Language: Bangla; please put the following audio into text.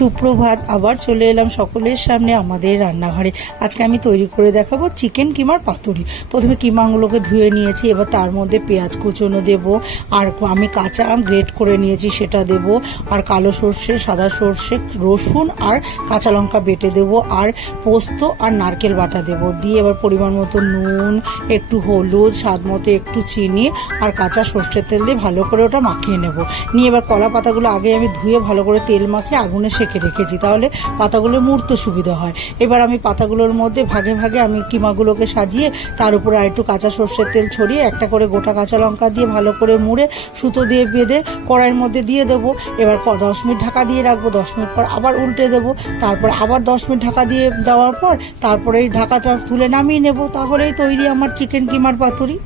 সুপ্রভাত, আবার চলে এলাম সকলের সামনে আমাদের রান্নাঘরে। আজকে আমি তৈরি করে দেখাবো চিকেন কিমার পাতুরি। প্রথমে কিমাগুলোকে ধুয়ে নিয়েছি, এবার তার মধ্যে পেঁয়াজ কুচনো দেব, আর আমি কাঁচা আম গ্রেট করে নিয়েছি সেটা দেব, আর কালো সর্ষে, সাদা সর্ষে, রসুন আর কাঁচা লঙ্কা বেটে দেব, আর পোস্ত আর নারকেল বাটা দেব। দিয়ে এবার পরিমাণ মতো নুন, একটু হলুদ, স্বাদ মতো একটু চিনি আর কাঁচা সর্ষের তেল দিয়ে ভালো করে ওটা মাখিয়ে নেব। নিয়ে এবার কলা পাতাগুলো আগে আমি ধুয়ে ভালো করে তেল মাখিয়ে আগুনে সেঁকে রেখেছি, তাহলে পাতাগুলো মুড়তে সুবিধা হয়। এবার আমি পাতাগুলোর মধ্যে ভাগে ভাগে আমি কিমাগুলোকে সাজিয়ে তার উপরে আর একটু কাঁচা সর্ষের তেল ছড়িয়ে একটা করে গোটা কাঁচা লঙ্কা দিয়ে ভালো করে মুড়ে সুতো দিয়ে বেঁধে কড়াইয়ের মধ্যে দিয়ে দেবো। এবার 10 মিনিট ঢাকা দিয়ে রাখবো, 10 মিনিট পর আবার উল্টে দেবো, তারপর আবার 10 মিনিট ঢাকা দিয়ে দেওয়ার পর তারপরে এই ঢাকাটা তুলে নামিয়ে নেব। তাহলেই তৈরি আমার চিকেন কিমার পাতুরি।